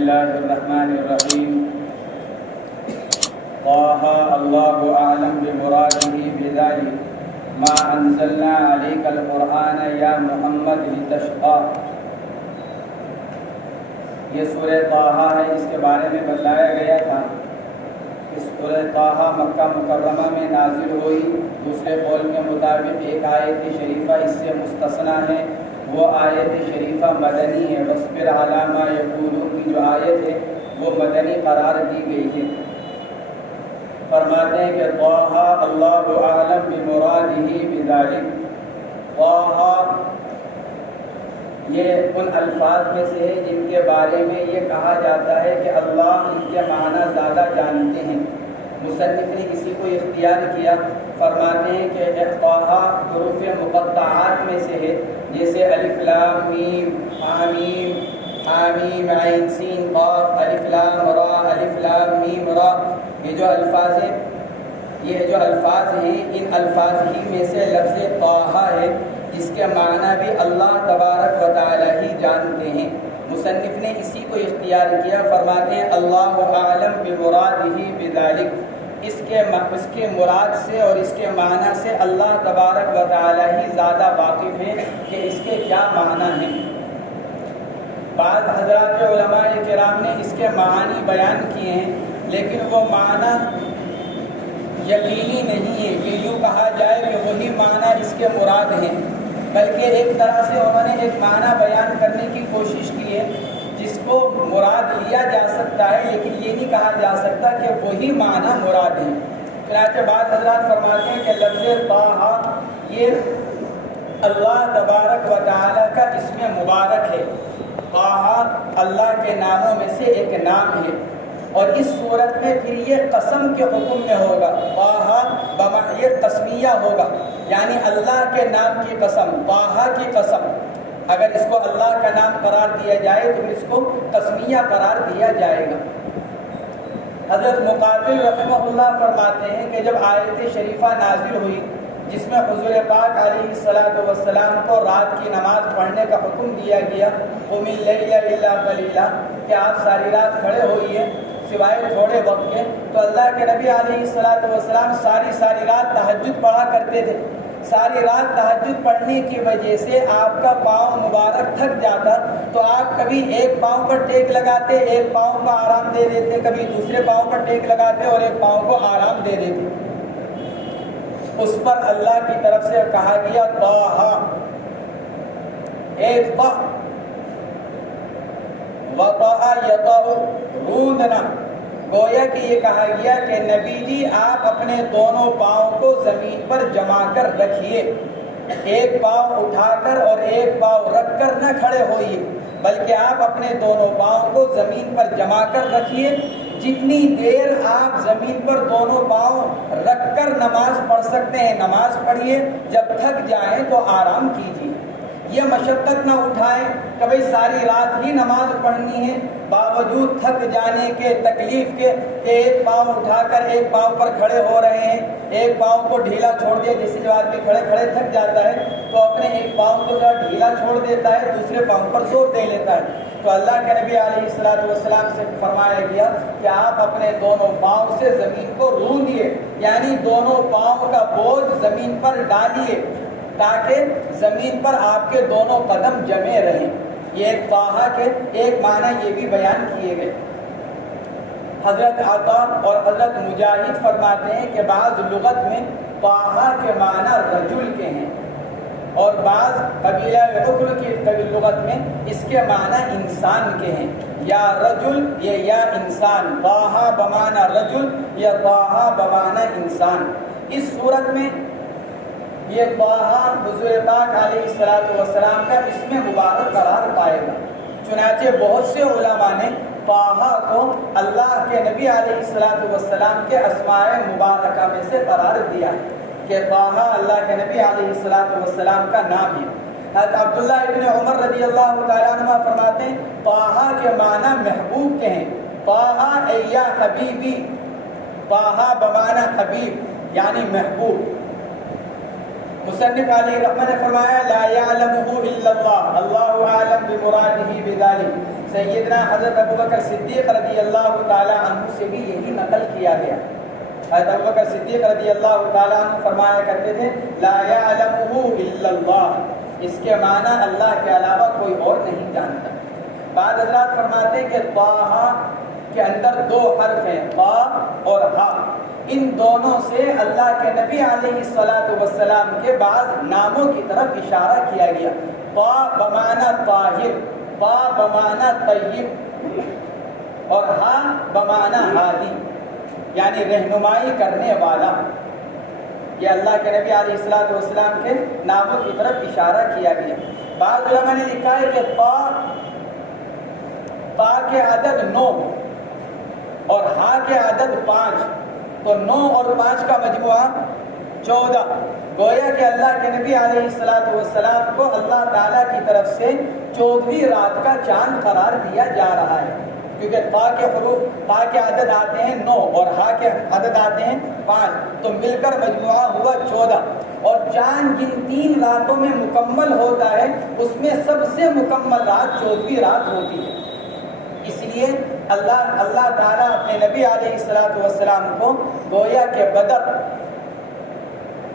الله الرحمن الرحيم طه الله أعلم بمراده بذلك ما أنزلنا عليك القرآن يا محمد لتشقى. یہ سورہ طٰہٰ ہے، اس کے بارے میں بتلایا گیا تھا کہ سورہ طٰہٰ مکہ مکرمہ میں نازل ہوئی. دوسرے قول کے مطابق ایک آیت شریفہ اس سے مستثنیٰ ہے، وہ آیت شریفہ مدنی ہے. وَاصْبِرْ عَلَىٰ مَا يَقُولُونَ کی جو آیت ہے وہ مدنی قرار دی گئی ہے. فرماتے ہیں کہ طٰہٰ اللہ اعلم بمرادہ بذلک. طٰہٰ یہ ان الفاظ میں سے ہے جن کے بارے میں یہ کہا جاتا ہے کہ اللہ ان کے معنی زیادہ جانتے ہیں. مصنف نے اسی کو اختیار کیا. فرماتے ہیں کہ طٰہٰ حروف مقطعات میں سے ہے، جیسے الف لام میم حامیم حامیم عین سین قاف الف لام را الف لام میم را. یہ جو الفاظ ہیں ان الفاظ ہی میں سے لفظ طٰہٰ ہے، جس کے معنی بھی اللہ تبارک و تعالی ہی جانتے ہیں. مصنف نے اسی کو اختیار کیا. فرماتے ہیں اللہ اعلم بمرادہ بذلک. اس کے مراد سے اور اس کے معنی سے اللہ تبارک و تعالی ہی زیادہ واقف ہیں کہ اس کے کیا معنی ہیں. بعض حضرات علماء کرام نے اس کے معانی بیان کیے ہیں، لیکن وہ معنی یقینی نہیں ہے کہ یوں کہا جائے کہ وہی معنی اس کے مراد ہیں، بلکہ ایک طرح سے انہوں نے ایک معنی بیان کرنے کی کوشش کی ہے جس کو مراد لیا جا سکتا ہے، لیکن یہ نہیں کہا جا سکتا کہ وہی معنی مراد ہے. چنانچہ بعض حضرات فرماتے ہیں کہ لفظ طٰہٰ یہ اللہ تبارک و تعالی کا اسم مبارک ہے. طٰہٰ اللہ کے ناموں میں سے ایک نام ہے، اور اس صورت میں پھر یہ قسم کے حکم میں ہوگا. طٰہٰ یہ تسمیہ ہوگا، یعنی اللہ کے نام کی قسم، طٰہٰ کی قسم. اگر اس کو اللہ کا نام قرار دیا جائے تو پھر اس کو تسمیہ قرار دیا جائے گا. حضرت مقاتل رحمہ اللہ فرماتے ہیں کہ جب آیت شریفہ نازل ہوئی جس میں حضور پاک علیہ الصلوۃ والسلام کو رات کی نماز پڑھنے کا حکم دیا گیا، قم اللیل الا قلیلا، کہ آپ ساری رات کھڑے ہوئیے سوائے تھوڑے وقت کے، تو اللہ کے نبی علیہ الصلوۃ والسلام ساری رات تہجد پڑھا کرتے تھے. ساری رات تہجد پڑھنے کی وجہ سے آپ کا پاؤں مبارک تھک جاتا، تو آپ کبھی ایک پاؤں پر ٹیک لگاتے، ایک پاؤں کو آرام دے دیتے، کبھی دوسرے پاؤں پر ٹیک لگاتے اور ایک پاؤں کو آرام دے دیتے. اس پر اللہ کی طرف سے کہا گیا طٰہٰ، ایک طا وطأ یطأ روندنا. گویا کہ یہ کہا گیا کہ نبی جی آپ اپنے دونوں پاؤں کو زمین پر جما کر رکھیے. ایک پاؤں اٹھا کر اور ایک پاؤں رکھ کر نہ کھڑے ہوئیے، بلکہ آپ اپنے دونوں پاؤں کو زمین پر جما کر رکھیے. جتنی دیر آپ زمین پر دونوں پاؤں رکھ کر نماز پڑھ سکتے ہیں نماز پڑھیے، جب تھک جائیں تو آرام کیجیے. یہ مشقت نہ اٹھائیں کہ بھئی ساری رات ہی نماز پڑھنی ہے، باوجود تھک جانے کے تکلیف کے کہ ایک پاؤں اٹھا کر ایک پاؤں پر کھڑے ہو رہے ہیں، ایک پاؤں کو ڈھیلا چھوڑ دیا. جیسے جو آدمی کھڑے کھڑے تھک جاتا ہے تو اپنے ایک پاؤں کو ذرا ڈھیلا چھوڑ دیتا ہے، دوسرے پاؤں پر زور دے لیتا ہے. تو اللہ کے نبی علیہ الصلوۃ والسلام سے فرمایا گیا کہ آپ اپنے دونوں پاؤں سے زمین کو روندیے، یعنی دونوں پاؤں کا بوجھ زمین پر ڈالیے تاکہ زمین پر آپ کے دونوں قدم جمے رہیں. یہ ایک طٰہٰ کے ایک معنی یہ بھی بیان کیے گئے. حضرت عطا اور حضرت مجاہد فرماتے ہیں کہ بعض لغت میں طٰہٰ کے معنی رجل کے ہیں، اور بعض قبیلہ عقل کی لغت میں اس کے معنی انسان کے ہیں. یا رجل یہ یا انسان، طٰہٰ بمعنی رجل یا طٰہٰ بمعنی انسان. اس صورت میں یہ طٰہٰ حضور پاک علیہ الصلوۃ والسلام کا اسم مبارک قرار پائے گا. چنانچہ بہت سے علماء نے طٰہٰ کو اللہ کے نبی علیہ الصلوۃ والسلام کے اسماء مبارکہ میں سے قرار دیا ہے کہ طٰہٰ اللہ کے نبی علیہ الصلوۃ والسلام کا نام ہے. حضرت عبداللہ ابن عمر رضی اللہ تعالیٰ عنہ فرماتے ہیں طٰہٰ کے معنی محبوب کے ہیں. طٰہٰ اے یا حبیبی، طٰہٰ بمعنی حبیب یعنی محبوب. مصنف علیہ رحمہ نے فرمایا لا یعلمہ الا اللہ، اللہ اعلم بمرادہ بذلک. سیدنا حضرت ابوبکر صدیق رضی اللہ تعالی عنہ سے بھی یہی نقل کیا گیا۔ حضرت ابوبکر صدیق رضی اللہ تعالی عنہ فرمایا کرتے تھے لا یعلمہ الا اللہ، اس کے معنی اللہ کے علاوہ کوئی اور نہیں جانتا۔ بعض حضرات فرماتے ہیں کہ طٰہٰ کے اندر دو حرف ہیں، طا اور ہا، ان دونوں سے اللہ کے نبی علیہ الصلاۃ والسلام کے بعض ناموں کی طرف اشارہ کیا گیا۔ طا بمعنی طاہر، طا بمعنی طیب، اور ہا بمعنی ہادی، یعنی رہنمائی کرنے والا۔ یہ اللہ کے نبی علیہ الصلاۃ والسلام کے ناموں کی طرف اشارہ کیا گیا۔ بعض علماء نے لکھا ہے کہ طا کے عدد 9 اور ہا کے عدد 5، تو 9 اور 5 کا مجموعہ 14۔ گویا کہ اللہ کے نبی علیہ الصلاۃ والسلام کو اللہ تعالیٰ کی طرف سے 14ویں رات کا چاند قرار دیا جا رہا ہے، کیونکہ طا کے حروف، طا کے عدد آتے ہیں 9 اور ہا کے عدد آتے ہیں 5، تو مل کر مجموعہ ہوا 14۔ اور چاند جن 3 راتوں میں مکمل ہوتا ہے اس میں سب سے مکمل رات 14ویں رات ہوتی ہے۔ اس لیے اللہ تعالیٰ اپنے نبی علیہ الصلاۃ والسلام کو گویا کہ بدر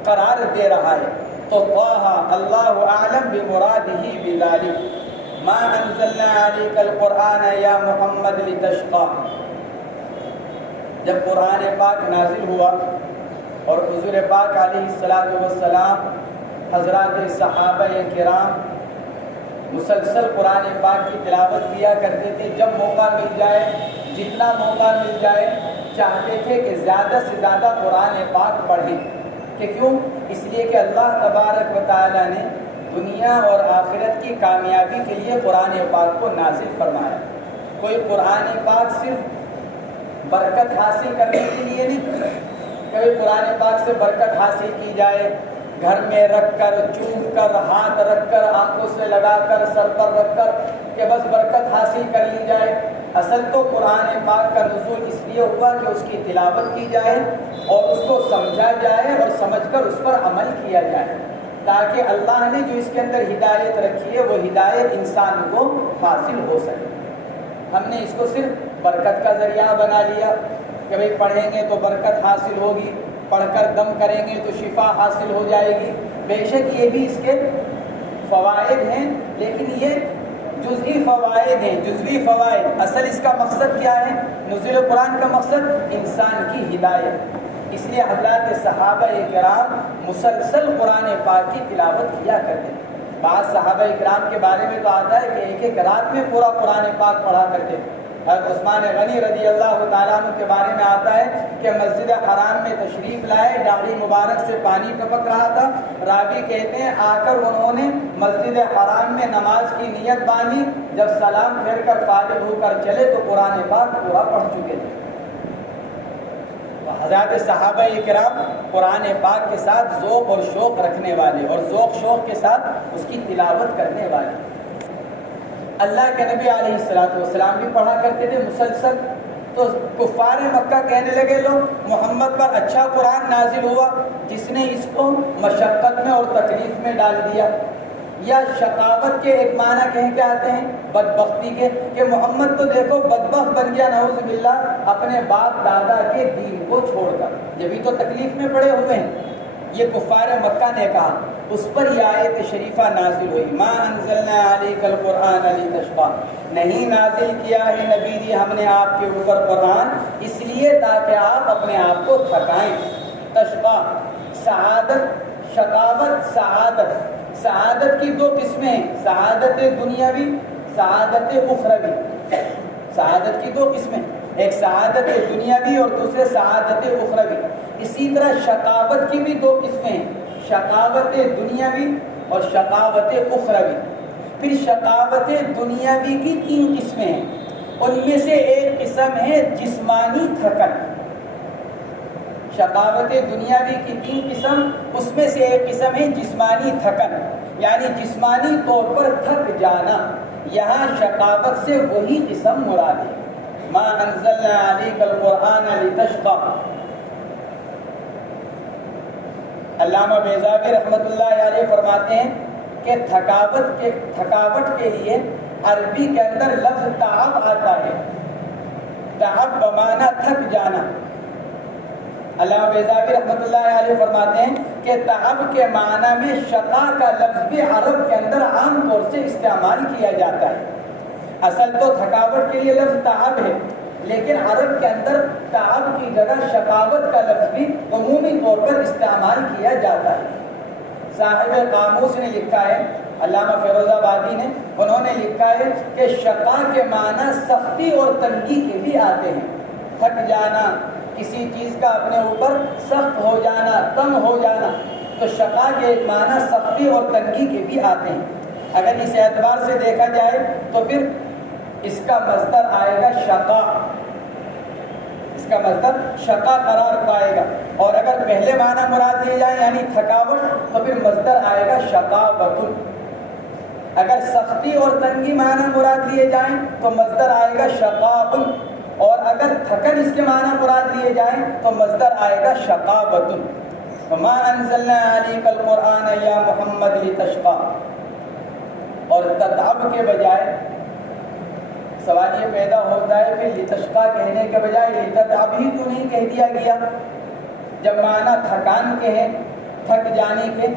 قرار دے رہا ہے۔ تو طٰہٰ اللہ اعلم بمرادہ بذلک ما انزلنا علیک القرآن یا محمد لتشقى۔ جب قرآن پاک نازل ہوا اور حضور پاک علیہ الصلاۃ والسلام حضرات صحابہ کرام مسلسل قرآن پاک کی تلاوت کیا کرتے تھے، جب موقع مل جائے، جتنا موقع مل جائے، چاہتے تھے کہ زیادہ سے زیادہ قرآن پاک پڑھیں۔ کہ کیوں؟ اس لیے کہ اللہ تبارک و تعالیٰ نے دنیا اور آخرت کی کامیابی کے لیے قرآن پاک کو نازل فرمایا۔ کوئی قرآن پاک صرف برکت حاصل کرنے کے لیے نہیں، کوئی قرآن پاک سے برکت حاصل کی جائے گھر میں رکھ کر، چوم کر، ہاتھ رکھ کر، آنکھوں سے لگا کر، سر پر رکھ کر، کہ بس برکت حاصل کر لی جائے۔ اصل تو قرآن پاک کا نزول اس لیے ہوا کہ اس کی تلاوت کی جائے اور اس کو سمجھا جائے اور سمجھ کر اس پر عمل کیا جائے، تاکہ اللہ نے جو اس کے اندر ہدایت رکھی ہے وہ ہدایت انسان کو حاصل ہو سکے۔ ہم نے اس کو صرف برکت کا ذریعہ بنا لیا کہ بھئی پڑھیں گے تو برکت حاصل ہوگی، پڑھ کر دم کریں گے تو شفا حاصل ہو جائے گی۔ بے شک یہ بھی اس کے فوائد ہیں، لیکن یہ جزئی فوائد ہیں، جزوی فوائد۔ اصل اس کا مقصد کیا ہے؟ نزول قرآن کا مقصد انسان کی ہدایت۔ اس لیے حضرات صحابہ کرام مسلسل قرآن پاک کی تلاوت کیا کرتے ہیں۔ بعض صحابہ کرام کے بارے میں تو آتا ہے کہ ایک ایک رات میں پورا قرآن پاک پڑھا کرتے تھے۔ حضرت عثمان غنی رضی اللہ تعالیٰ عنہ کے بارے میں آتا ہے کہ مسجد حرام میں تشریف لائے، داڑھی مبارک سے پانی ٹپک رہا تھا، راوی کہتے ہیں آ کر انہوں نے مسجد حرام میں نماز کی نیت باندھی، جب سلام پھیر کر فارغ ہو کر چلے تو قرآن پاک پورا پڑھ چکے تھے۔ حضرات صحابہ کرام قرآن پاک کے ساتھ ذوق اور شوق رکھنے والے اور ذوق شوق کے ساتھ اس کی تلاوت کرنے والے۔ اللہ کے نبی علیہ الصلاۃ والسلام بھی پڑھا کرتے تھے مسلسل۔ تو کفار مکہ کہنے لگے لوگ محمد پر اچھا قرآن نازل ہوا، جس نے اس کو مشقت میں اور تکلیف میں ڈال دیا۔ یا شقاوت کے ایک معنی کہیں کے آتے ہیں بدبختی کے، کہ محمد تو دیکھو بدبخت بن گیا نعوذ باللہ اپنے باپ دادا کے دین کو چھوڑ کر، جبھی تو تکلیف میں پڑے ہوئے ہیں۔ یہ کفار مکہ نے کہا، اس پر یہ آیت شریفہ نازل ہوئی، ما انزلنا علیک القرآن لتشقى، نہیں نازل کیا ہے نبی جی ہم نے آپ کے اوپر قرآن اس لیے تاکہ آپ اپنے آپ کو تھکائیں۔ تشقى سعادت، شقاوت سعادت۔ سعادت کی دو قسمیں ہیں، سعادت دنیاوی، سعادت اخروی۔ سعادت کی دو قسمیں، ایک سعادت دنیاوی اور دوسرے سعادت اخروی۔ اسی طرح شقاوت کی بھی دو قسمیں ہیں، شقاوت دنیاوی اور شقاوت اخروی۔ پھر شقاوت دنیاوی کی 3 قسمیں ہیں، ان میں سے ایک قسم ہے جسمانی تھکن۔ شقاوت دنیاوی کی 3 قسم، اس میں سے ایک قسم ہے جسمانی تھکن، یعنی جسمانی طور پر تھک جانا۔ یہاں شقاوت سے وہی قسم مراد ہے، ما انزلنا علیک القرآن لتشقى۔ علامہ بیضاوی رحمۃ اللہ علیہ فرماتے ہیں کہ تھکاوٹ کے لیے عربی کے اندر لفظ تعب آتا ہے، تعب بمانا تھک جانا۔ علامہ بیضاوی رحمۃ اللہ علیہ فرماتے ہیں کہ تعب کے معنی میں شقا کا لفظ بھی عرب کے اندر عام طور سے استعمال کیا جاتا ہے۔ اصل تو تھکاوٹ کے لیے لفظ تعب ہے، لیکن عرب کے اندر تعب کی جگہ شقاوت کا لفظ بھی عمومی طور پر استعمال کیا جاتا ہے۔ صاحب قاموس نے لکھا ہے، علامہ فیروز آبادی نے، انہوں نے لکھا ہے کہ شقا کے معنی سختی اور تنگی کے بھی آتے ہیں۔ تھک جانا، کسی چیز کا اپنے اوپر سخت ہو جانا، تنگ ہو جانا، تو شقا کے ایک معنی سختی اور تنگی کے بھی آتے ہیں۔ اگر اس اعتبار سے دیکھا جائے تو پھر اس کا مصدر آئے گا شقا، اس کا مصدر شقا قرار پائے گا، اور اگر پہلے معنی مراد لیے جائیں یعنی تھکاوٹ، تو پھر مصدر آئے گا شقاوت۔ اگر سختی اور تنگی معنی مراد لیے جائیں تو مصدر آئے گا شقاء، اور اگر تھکن اس کے معنی مراد لیے جائیں تو مصدر آئے گا شقاوت۔ وما انزلنا علیک القرآن یا محمد لتشقى، اور تتعب کے بجائے سوال یہ پیدا ہوتا ہے کہ لتشقى کہنے کے بجائے لتتعب ہی کیوں نہیں کہہ دیا گیا؟ جب معنی تھکان کے ہیں، تھک جانے کے،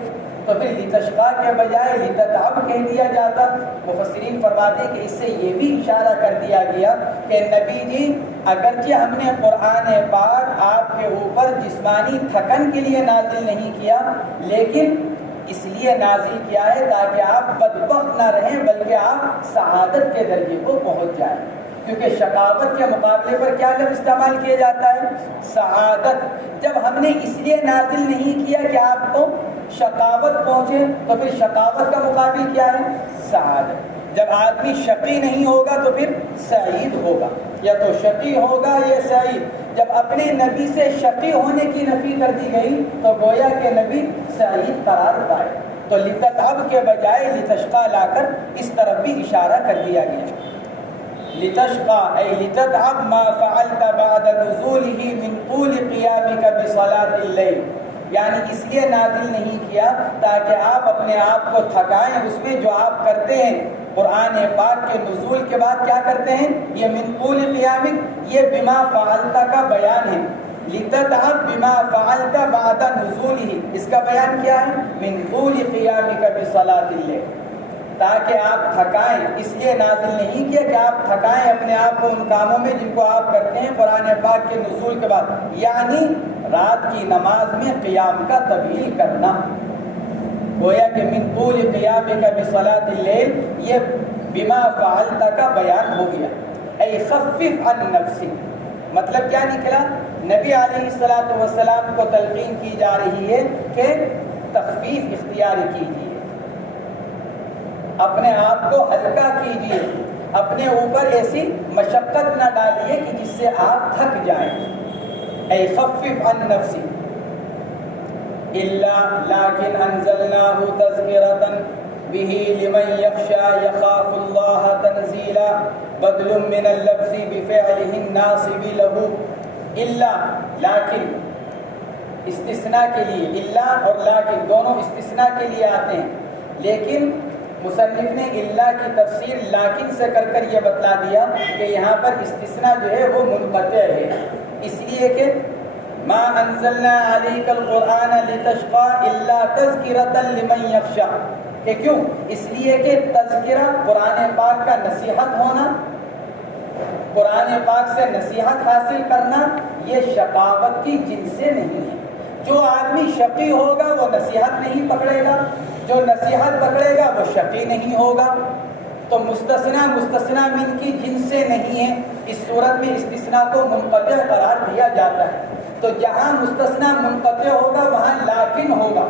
تو پھر لتشقى کے بجائے لتتعب کہہ دیا جاتا۔ مفسرین فرماتے ہیں کہ اس سے یہ بھی اشارہ کر دیا گیا کہ نبی جی اگرچہ ہم نے قرآن پاک آپ کے اوپر جسمانی تھکن کے لیے نازل نہیں کیا، لیکن اس لیے نازل کیا ہے تاکہ آپ بدبخت نہ رہیں بلکہ آپ سعادت کے درجے کو پہنچ جائیں، کیونکہ شقاوت کے مقابلے پر کیا لفظ استعمال کیا جاتا ہے؟ سعادت۔ جب ہم نے اس لیے نازل نہیں کیا کہ آپ کو شقاوت پہنچے، تو پھر شقاوت کا مقابل کیا ہے؟ سعادت۔ جب آدمی شقی نہیں ہوگا تو پھر سعید ہوگا، یا تو شقی ہوگا یا سعید۔ جب اپنے نبی سے شقی ہونے کی نفی کر دی گئی تو گویا کہ نبی سعید قرار پائے، تو لتتعب کے بجائے لتشقى لا کر اس طرف بھی اشارہ کر دیا گیا۔ لتشقى أي لتتعب ما فعلت بعد نزوله من طول قيامك بصلاة الليل، یعنی اس لیے نازل نہیں کیا تاکہ آپ اپنے آپ کو تھکائیں اس میں جو آپ کرتے ہیں قرآن پاک کے نزول کے بعد کیا کرتے ہیں۔ یہ من طول قیامک، یہ بما فعلت کا بیان ہے۔ لتتعب بما فعلت بعد نزوله، اس کا بیان کیا ہے؟ من طول قیامک بصلاة الليل، تاکہ آپ تھکائیں، اس لیے نازل نہیں کیا کہ آپ تھکائیں اپنے آپ کو ان کاموں میں جن کو آپ کرتے ہیں قرآن پاک کے نزول کے بعد، یعنی رات کی نماز میں قیام کا طویل کرنا۔ گویا کہ من طول قیامک بصلاة الليل، یہ بما فعلت کا بیان ہو گیا۔ اے خفف عن نفسک، مطلب کیا نکلا؟ نبی علیہ السلام کو تلقین کی جا رہی ہے کہ تخفیف اختیار کیجیے، اپنے آپ کو ہلکا کیجیے، اپنے اوپر ایسی مشقت نہ ڈالیے کہ جس سے آپ تھک جائیں۔ اے خفف عن نفسی الا لیکن انزلناہ تذکرۃ بہ لمن یخشی یخاف اللہ تنزیلا بدل من اللفظ بفعلہ الناصب لہ۔ الا، لیکن استثناء کے لیے، الا اور لیکن دونوں استثناء کے لیے آتے ہیں، لیکن مصنف نے الا کی تفسیر لیکن سے کر کر یہ بتلا دیا کہ یہاں پر استثناء جو ہے وہ منقطع ہے، اس لیے کہ ما انزلنا علیک القرآن لتشقى الا تذکرۃ لمن یخشی، کہ کیوں؟ اس لیے کہ تذکرہ قرآن پاک کا نصیحت ہونا، قرآن پاک سے نصیحت حاصل کرنا، یہ شقاوت کی جن سے نہیں ہے۔ جو آدمی شقی ہوگا وہ نصیحت نہیں پکڑے گا، جو نصیحت پکڑے گا وہ شقی نہیں ہوگا۔ تو مستثنیٰ من کی جن سے نہیں ہے، اس صورت میں استثناء کو منقطع قرار دیا جاتا ہے۔ تو جہاں مستثنیٰ منقطع ہوگا وہاں لیکن ہوگا،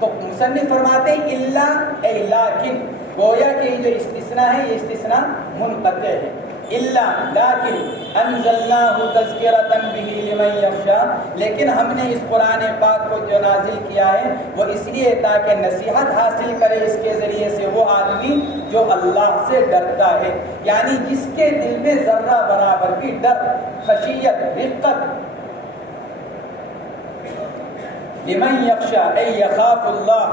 تو مصنف فرماتے ہیں الا اے لیکن، گویا کہ یہ جو استثناء ہے یہ استثناء منقطع ہے۔ الا لیکن انزلناہ تذکرۃ بہ لمن یخشی، لیکن ہم نے اس قرآن پاک کو جو نازل کیا ہے وہ اس لیے تاکہ نصیحت حاصل کرے اس کے ذریعے سے وہ آدمی جو اللہ سے ڈرتا ہے، یعنی جس کے دل میں ذرہ برابر بھی ڈر، خشیت، رقت۔ لمن یخشی اے یخاف اللہ،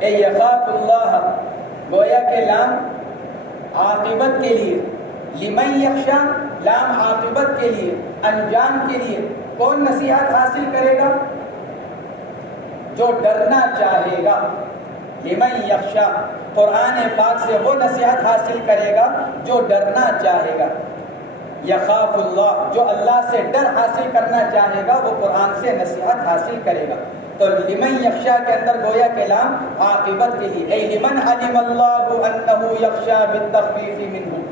اے یخاف اللہ، گویا کہ لام عاقبت کے لیے، لمن یخشا لام عاقبت کے لیے، انجام کے لیے۔ کون نصیحت حاصل کرے گا؟ جو ڈرنا چاہے گا۔ لمن یخشا، قرآن پاک سے وہ نصیحت حاصل کرے گا جو ڈرنا چاہے گا۔ یخاف اللہ، جو اللہ سے ڈر حاصل کرنا چاہے گا وہ قرآن سے نصیحت حاصل کرے گا۔ تو لمن یخشا کے اندر گویا کلام عاقبت کے لیے، اے لمن علم اللہ انہ یخشا بالتخفیف منہ،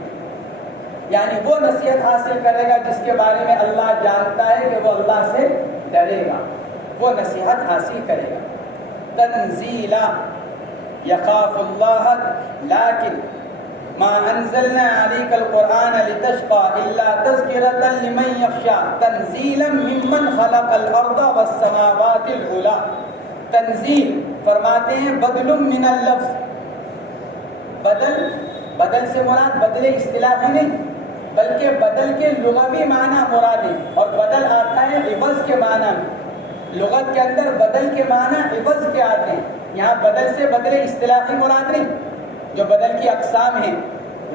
یعنی وہ نصیحت حاصل کرے گا جس کے بارے میں اللہ جانتا ہے کہ وہ اللہ سے ڈرے گا، وہ نصیحت حاصل کرے گا۔ تنزیلا، یخاف اللہ لیکن ما انزلنا علیک القرآن لتشقى الا تذکرۃ لمن یخشی تنزیلا ممن خلق الارض والسماوات العلی۔ تنزیل فرماتے ہیں بدل من اللفظ، بدل سے مراد بدل اصطلاحی نہیں بلکہ بدل کے لغوی معنی مراد ہے، اور بدل آتا ہے عوض کے معنی میں۔ لغت کے اندر بدل کے معنی عوض کے آتے ہیں، یہاں بدل سے بدل اصطلاحی مراد نہیں، جو بدل کی اقسام ہیں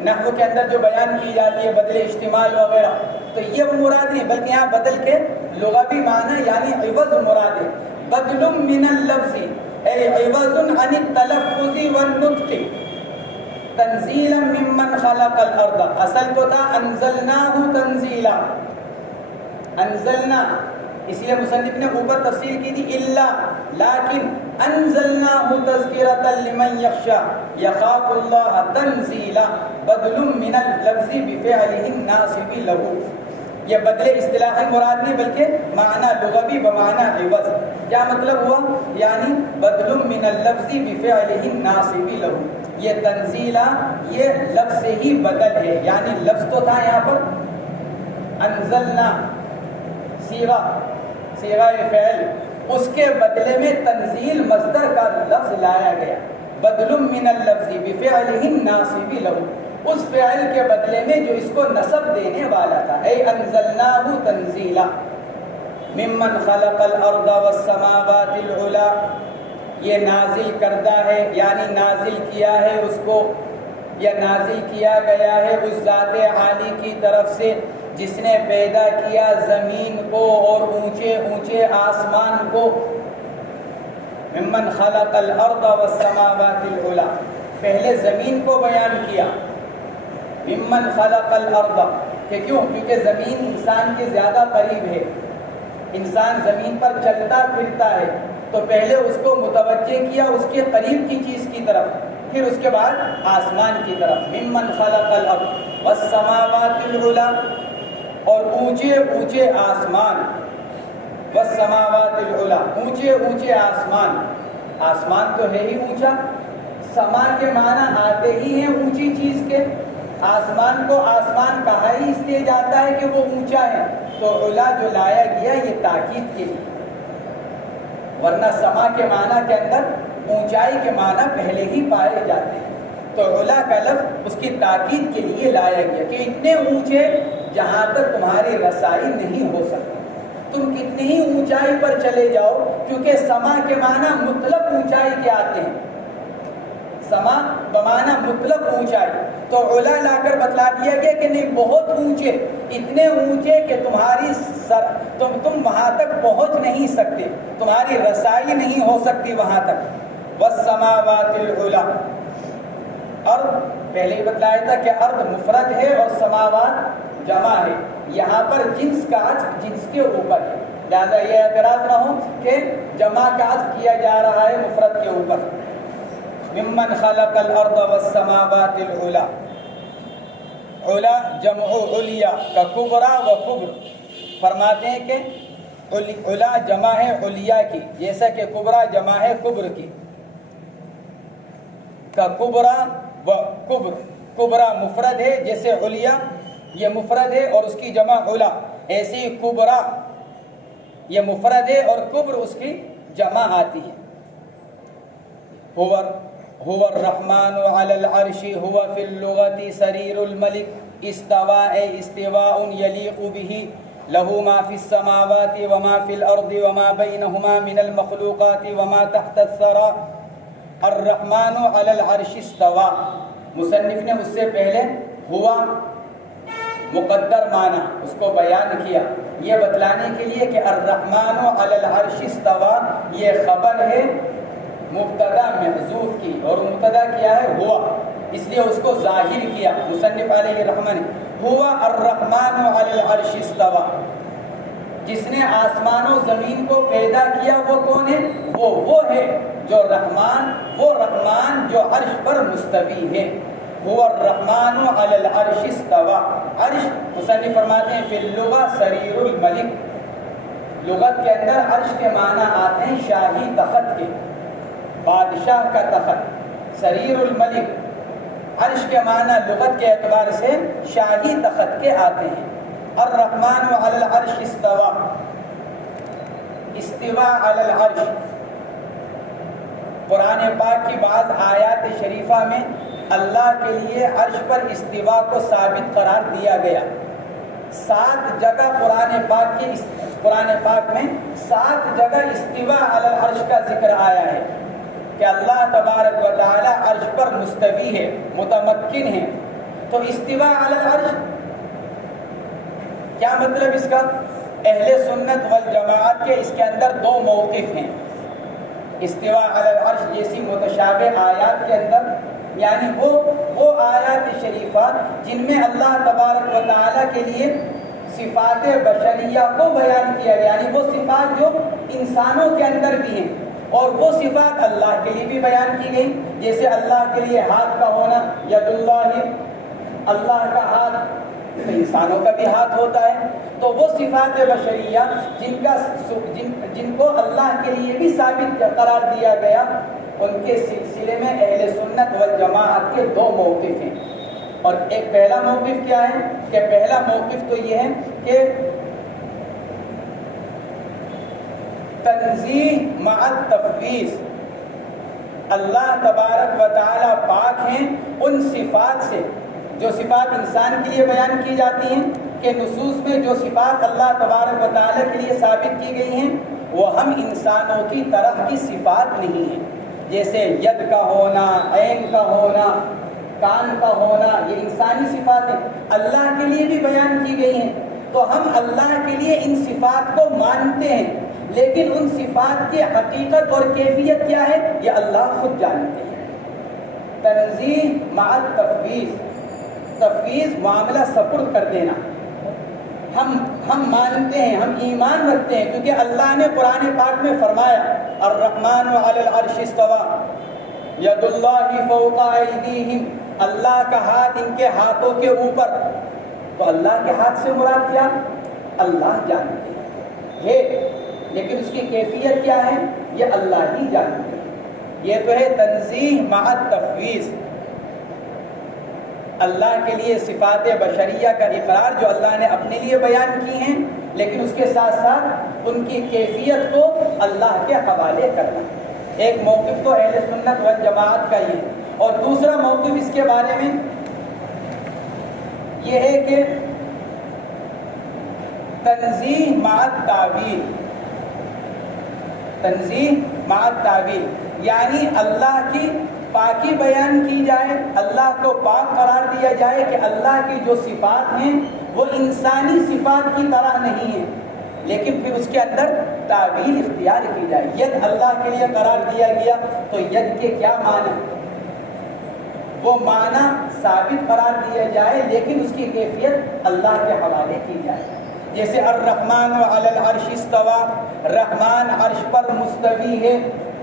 نحو کے اندر جو بیان کی جاتی ہے، بدل اشتمال وغیرہ، تو یہ مراد نہیں، بلکہ یہاں بدل کے لغوی معنی یعنی عوض مراد ہے۔ بدل من اللفظ اے عوض عن التلفظ والنطق تنزیلا ممن خلق الارض، اصل تو تھا انزلناہ تنزیلا، انزلنا، اس لیے مصنف نے اوپر تفسیر کی تھی الا، لیکن انزلناہ تذکرۃ لمن یخشی یخاف اللہ تنزیلا بدل من اللفظ بفعلہ الناصب لہ۔ یہ بدل اصطلاحی مراد نہیں بلکہ معنی لغوی بمعنی عوض۔ کیا مطلب ہوا؟ یعنی بدل من اللفظ بفعلہ الناصب لہ، یہ تنزیلا یہ لفظ سے ہی بدل ہے، یعنی لفظ تو تھا یہاں پر انزلنا صیغہ فعل، اس کے بدلے میں تنزیل مصدر کا لفظ لایا گیا، بدل من اللفظ بفعلہ الناصب لہ، اس فعل کے بدلے میں جو اس کو نصب دینے والا تھا، اے انزلناہ تنزیلا ممن خلق الارض والسماوات العلی، یہ نازل کردہ ہے یعنی نازل کیا ہے اس کو، یا نازل کیا گیا ہے اس ذات عالی کی طرف سے جس نے پیدا کیا زمین کو اور اونچے اونچے آسمان کو۔ ممن خلق الارض والسماوات العلی، پہلے زمین کو بیان کیا، ممن خلق الارض، کہ کیوں؟ کیونکہ زمین انسان کے زیادہ قریب ہے، انسان زمین پر چلتا پھرتا ہے، تو پہلے اس کو متوجہ کیا اس کے قریب کی چیز کی طرف، پھر اس کے بعد آسمان کی طرف۔ ممن خلق الارض والسماوات العلی، اور اونچے اونچے آسمان، والسماوات العلی، اونچے اونچے آسمان، آسمان تو ہے ہی اونچا، سما کے معنی آتے ہی ہیں اونچی چیز کے، آسمان کو آسمان کہا ہی اس لیے جاتا ہے کہ وہ اونچا ہے، تو علا جو لایا گیا یہ تاکید کے لیے، ورنہ سما کے معنی کے اندر اونچائی کے معنی پہلے ہی پائے جاتے ہیں، تو علا کا لفظ اس کی تاکید کے لیے لایا گیا کہ اتنے اونچے جہاں تک تمہاری رسائی نہیں ہو سکتی، تم کتنی ہی اونچائی پر چلے جاؤ، کیونکہ سما کے معنی مطلق اونچائی کے آتے ہیں، سما بمعنی مطلق اونچائی، تو علا لا کر بتلا دیا گیا کہ نہیں بہت اونچے، اتنے اونچے کہ تمہاری تم وہاں تک پہنچ نہیں سکتے، تمہاری رسائی نہیں ہو سکتی وہاں تک۔ والسماوات العلی، ارض پہلے ہی بتلایا تھا کہ ارض مفرد ہے اور سماوات جمع ہے، یہاں پر جنس کا عطف جنس کے اوپر ہے، لہذا یہ اعتراض نہ ہو کہ جمع کا عطف کیا جا رہا ہے مفرد کے اوپر۔ ممن خلق الارض والسماوات العلی، علا جمع علیا کا کبرا و کبر، فرماتے ہیں کہ علا جمع ہے علیا کی، جیسا کہ کبرا جمع ہے کبر کی، کا کبرا و کبر، کبرا مفرد ہے جیسے علیا یہ مفرد ہے اور اس کی جمع علا، ایسی کبرا یہ مفرد ہے اور کبر اس کی جمع آتی ہے۔ هو الرحمن على العرش هو في اللغة سرير الملك استوى استواء يليق به له ما في السماوات وما في الأرض وما بينهما من المخلوقات وما تحت الثرى الرحمن علی العرش استوى، مصنف نے اس سے پہلے ہوا مقدر معنی اس کو بیان کیا، یہ بتلانے کے لیے کہ الرحمن علی العرش استوى یہ خبر ہے مبتدا محذوف کی، اور مبتدا کیا ہے ہوا، اس لیے اس کو ظاہر کیا مصنف علیہ الرحمن، ہوا الرحمن علی العرش استوى، جس نے آسمان و زمین کو پیدا کیا وہ کون ہے؟ وہ ہے جو رحمان، وہ رحمان جو عرش پر مستوی ہے، هو الرحمن علی العرش استوى۔ عرش مصنف فرماتے ہیں فی اللغہ سریر الملک، لغت کے اندر عرش کے معنی آتے ہیں شاہی تخت کے، بادشاہ کا تخت، سریر الملک، عرش کے معنی لغت کے اعتبار سے شاہی تخت کے آتے ہیں۔ الرحمن علی العرش استوى، استوا علی العرش، قرآن پاک کی بعض آیات شریفہ میں اللہ کے لیے عرش پر استوا کو ثابت قرار دیا گیا۔ 7 جگہ قرآن پاک میں 7 جگہ استوا علی العرش کا ذکر آیا ہے کہ اللہ تبارک و تعالی عرش پر مستوی ہے، متمکن ہے۔ تو استوا علی العرش کیا مطلب اس کا؟ اہل سنت والجماعت کے اس کے اندر 2 موقف ہیں۔ استوا علی العرش جیسی متشابہ آیات کے اندر، یعنی وہ آیات شریفات جن میں اللہ تبارک و تعالیٰ کے لیے صفات بشریہ کو بیان کیا گیا، یعنی وہ صفات جو انسانوں کے اندر بھی ہیں اور وہ صفات اللہ کے لیے بھی بیان کی گئی، جیسے اللہ کے لیے ہاتھ کا ہونا، ید اللہ، اللہ کا ہاتھ، انسانوں کا بھی ہاتھ ہوتا ہے۔ تو وہ صفات بشریہ جن کو اللہ کے لیے بھی ثابت قرار دیا گیا، ان کے سلسلے میں اہل سنت والجماعت کے 2 موقف ہیں۔ اور ایک پہلا موقف کیا ہے کہ پہلا موقف تو یہ ہے کہ تنزیہ مع التفویض، اللہ تبارک و تعالی پاک ہیں ان صفات سے جو صفات انسان کے لیے بیان کی جاتی ہیں، کہ نصوص میں جو صفات اللہ تبارک و تعالی کے لیے ثابت کی گئی ہیں وہ ہم انسانوں کی طرح کی صفات نہیں ہیں، جیسے ید کا ہونا، عین کا ہونا، کان کا ہونا، یہ انسانی صفات ہیں، اللہ کے لیے بھی بیان کی گئی ہیں۔ تو ہم اللہ کے لیے ان صفات کو مانتے ہیں، لیکن ان صفات کی حقیقت اور کیفیت کیا ہے یہ اللہ خود جانتے ہیں۔ تنزیہ مع التفویض، تفویض معاملہ سپرد کر دینا، ہم مانتے ہیں، ہم ایمان رکھتے ہیں، کیونکہ اللہ نے قرآن پاک میں فرمایا الرحمن علی العرش استوى ید اللہ فوق ایدیہم، اللہ کا ہاتھ ان کے ہاتھوں کے اوپر۔ تو اللہ کے ہاتھ سے مراد کیا؟ اللہ جانتے ہیں، لیکن اس کی کیفیت کیا ہے یہ اللہ ہی جانتے ہیں۔ یہ تو ہے تنزیہ مع التفویض، اللہ کے لیے صفات بشریہ کا اقرار جو اللہ نے اپنے لیے بیان کی ہیں، لیکن اس کے ساتھ ساتھ ان کی کیفیت کو اللہ کے حوالے کرنا۔ ایک موقف تو اہل سنت والجماعت کا یہ ہے، اور دوسرا موقف اس کے بارے میں یہ ہے کہ تنزیہ مع التعویل، تنزیہ مع التعویل، یعنی اللہ کی پاکی بیان کی جائے، اللہ کو پاک قرار دیا جائے کہ اللہ کی جو صفات ہیں وہ انسانی صفات کی طرح نہیں ہیں، لیکن پھر اس کے اندر تعویل اختیار کی جائے۔ ید اللہ کے لیے قرار دیا گیا تو ید کے کیا معنی، وہ معنی ثابت قرار دیا جائے، لیکن اس کی کیفیت اللہ کے حوالے کی جائے۔ جیسے الرحمن علی العرش استوى، رحمان عرش پر مستوی ہے،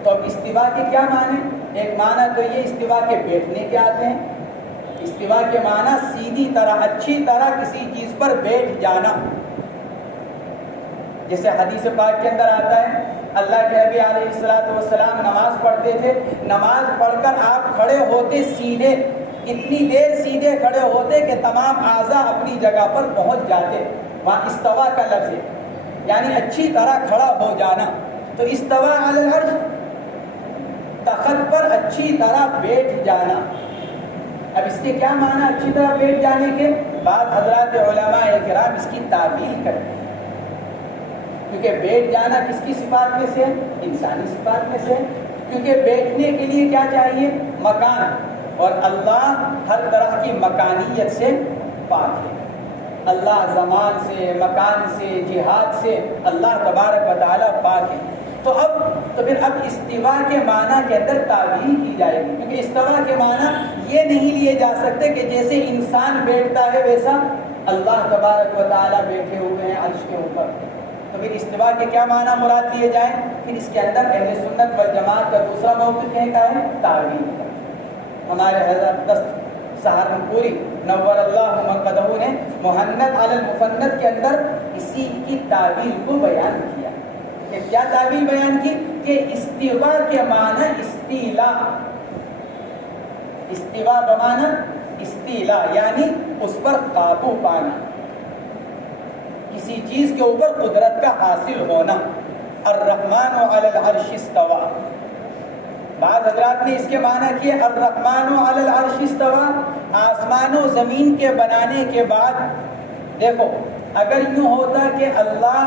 تو اب استوا کے کیا معنی؟ ایک معنی تو یہ استوا کے بیٹھنے کے آتے ہیں، استوا کے معنی سیدھی طرح، اچھی طرح کسی چیز پر بیٹھ جانا، جیسے حدیث پاک کے اندر آتا ہے اللہ کے نبی علیہ السلام نماز پڑھتے تھے، نماز پڑھ کر آپ کھڑے ہوتے سیدھے، اتنی دیر سیدھے کھڑے ہوتے کہ تمام اعضاء اپنی جگہ پر پہنچ جاتے، وہاں استوا کا لفظ ہے، یعنی اچھی طرح کھڑا ہو جانا۔ تو استوا علی العرش، تخت پر اچھی طرح بیٹھ جانا۔ اب اس کے کیا معنی اچھی طرح بیٹھ جانے کے؟ بعض حضرات علماء کرام اس کی تعبیر کرتے ہیں، کیونکہ بیٹھ جانا کس کی صفات میں سے ہے؟ انسانی صفات میں سے ہے۔ کیونکہ بیٹھنے کے لیے کیا چاہیے؟ مکان، اور اللہ ہر طرح کی مکانیت سے پاک ہے۔ اللہ زمان سے، مکان سے، جہاد سے اللہ تبارک و تعالیٰ پاک ہے۔ تو پھر اب استوا کے معنی کے اندر تعبیر کی جائے گی، کیونکہ استوا کے معنی یہ نہیں لیے جا سکتے کہ جیسے انسان بیٹھتا ہے ویسا اللہ تبارک و تعالیٰ بیٹھے ہوئے ہیں عرش کے اوپر۔ تو پھر استوا کے کیا معنی مراد لیے جائیں؟ پھر اس کے اندر اہل سنت والجماعت کا دوسرا موقف ہے کیا ہے؟ تعبیر کا۔ ہمارے حضرت دست سہارنپوری نور اللہ مرقدہ نے مہند علی المفند کے اندر اسی کی تعبیر کو بیان کیا کہ کیا تعبیر بیان کی کہ استوا کے معنی استیلا، استوا بمعنی استیلا یعنی اس پر قابو پانا، کسی چیز کے اوپر قدرت کا حاصل ہونا۔ الرحمن علی العرش استوى، بعض حضرات نے اس کے معنی کیے الرحمن علی العرش استوى، آسمان و زمین کے بنانے کے بعد دیکھو اگر یوں ہوتا کہ اللہ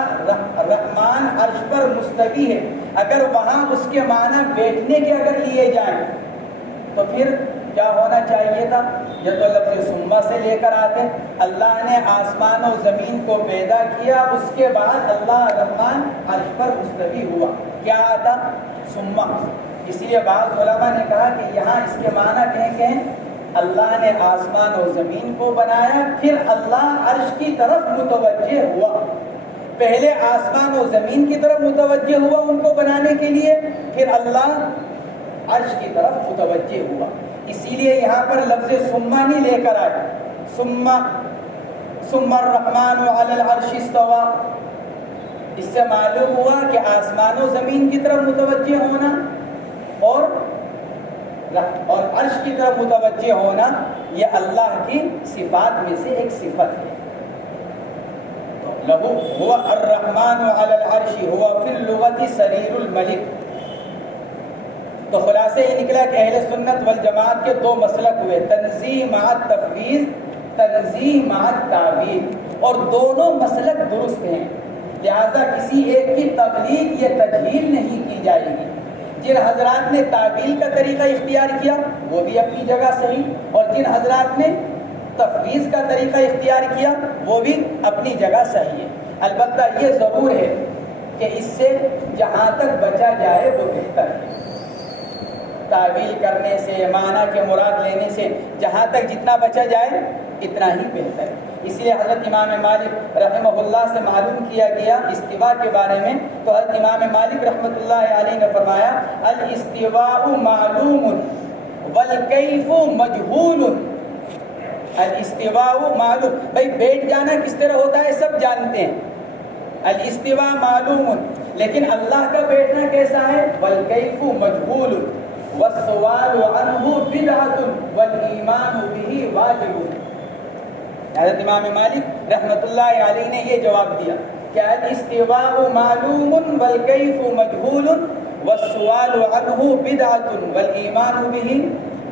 رحمان عرش پر مستوی ہے، اگر وہاں اس کے معنی بیٹھنے کے اگر لیے جائیں تو پھر کیا ہونا چاہیے تھا؟ یہ تو لفظ ثم سے لے کر آتے، اللہ نے آسمان و زمین کو پیدا کیا، اس کے بعد اللہ رحمان عرش پر مستوی ہوا، کیا آتا؟ ثم۔ اس لیے بعض علماء نے کہا کہ یہاں اس کے معنی کہیں اللہ نے آسمان و زمین کو بنایا، پھر اللہ عرش کی طرف متوجہ ہوا، پہلے آسمان و زمین کی طرف متوجہ ہوا ان کو بنانے کے لیے، پھر اللہ عرش کی طرف متوجہ ہوا۔ اسی لیے یہاں پر لفظ ثم نہیں لے کر آئے، ثم الرحمن علی العرش استوى۔ اس سے معلوم ہوا کہ آسمان و زمین کی طرف متوجہ ہونا اور عرش کی طرف متوجہ ہونا یہ اللہ کی صفات میں سے ایک صفت ہے۔ لہو هو الرحمن علی العرش هو فی اللغت سریر الملک۔ تو خلاصہ یہ نکلا کہ اہل سنت والجماعت کے دو مسلک ہوئے، تنزیہ مع التفویض، تنزیہ مع التعویل، اور دونوں مسلک درست ہیں، لہذا کسی ایک کی تقلید یا تجہیل نہیں کی جائے گی۔ جن حضرات نے تعویل کا طریقہ اختیار کیا وہ بھی اپنی جگہ صحیح، اور جن حضرات نے تفویض کا طریقہ اختیار کیا وہ بھی اپنی جگہ صحیح ہے۔ البتہ یہ ضرور ہے کہ اس سے جہاں تک بچا جائے وہ بہتر ہے، تعویل کرنے سے، معنی کے مراد لینے سے جہاں تک جتنا بچا جائے اتنا ہی بہتر ہے۔ اس لیے حضرت امام مالک رحمہ اللہ سے معلوم کیا گیا استواء کے بارے میں، تو حضرت امام مالک رحمۃ اللہ علیہ نے فرمایا الاستواء معلوم والکیف مجہول۔ الاستواء معلوم، بھائی بیٹھ جانا کس طرح ہوتا ہے سب جانتے ہیں، الاستواء معلوم، لیکن اللہ کا بیٹھنا کیسا ہے؟ والکیف مجہول، والسؤال عنہ بدعۃ والایمان بہ واجب۔ حضرت امام مالک رحمۃ اللہ علیہ نے یہ جواب دیا کہ الاستواء معلوم والکیف مجہول والسؤال عنہ بدعۃ والایمان بہ